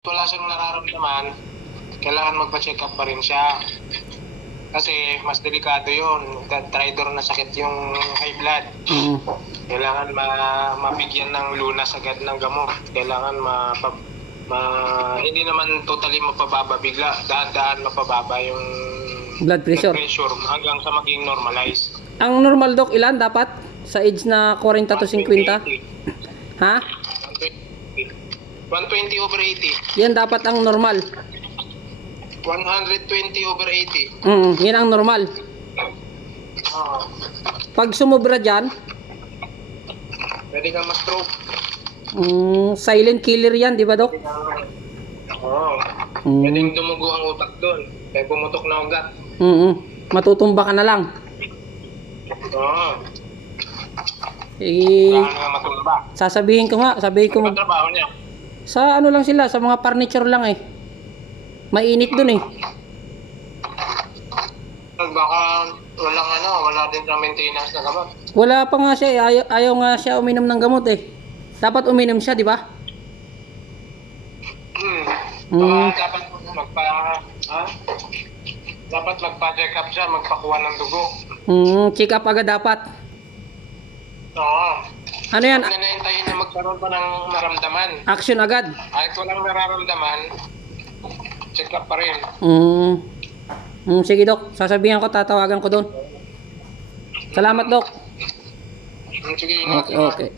wala siyang nararamdaman, kailangan magpa-check up pa rin siya. Kasi mas delikado yun. Tridor na sakit yung high blood. Kailangan mabigyan ng lunas agad ng gamot. Kailangan hindi naman totally mapababa bigla. Daan-daan mapababa yung blood pressure hanggang sa maging normalize. Ang normal, Doc, ilan dapat? Sa age na 40 to 50? Ha? 120 over 80. Yan dapat ang normal. 120 over 80. Yan ang normal. Pag sumobra dyan, pwede kang ma-stroke. Silent killer yan, di ba, Doc? Oo. Pwedeng dumugo ang utak doon. Kaya pumutok na ugat. Matutumba ka na lang. Oo. Eh, Kailangan nga matumba. sabihin ko Ano trabaho niya? sa ano lang sila, sa mga furniture lang eh. Mainit dun eh. Baka wala din sa maintenance na gamot. Wala pa nga siya eh. Ayaw nga siya uminom ng gamot eh. Dapat uminom siya, di ba? Dapat magpa-check up siya, magpakuha ng dugo. Check up agad dapat. Oo. Ano yan? Huwag na nahintayin na magkaroon pa ng naramdaman. Action agad. Kahit walang nararamdaman, check up pa rin. Sige, Doc. Sasabihan ko, tatawagan ko doon. Salamat, Doc. Sige, ingat. Okay.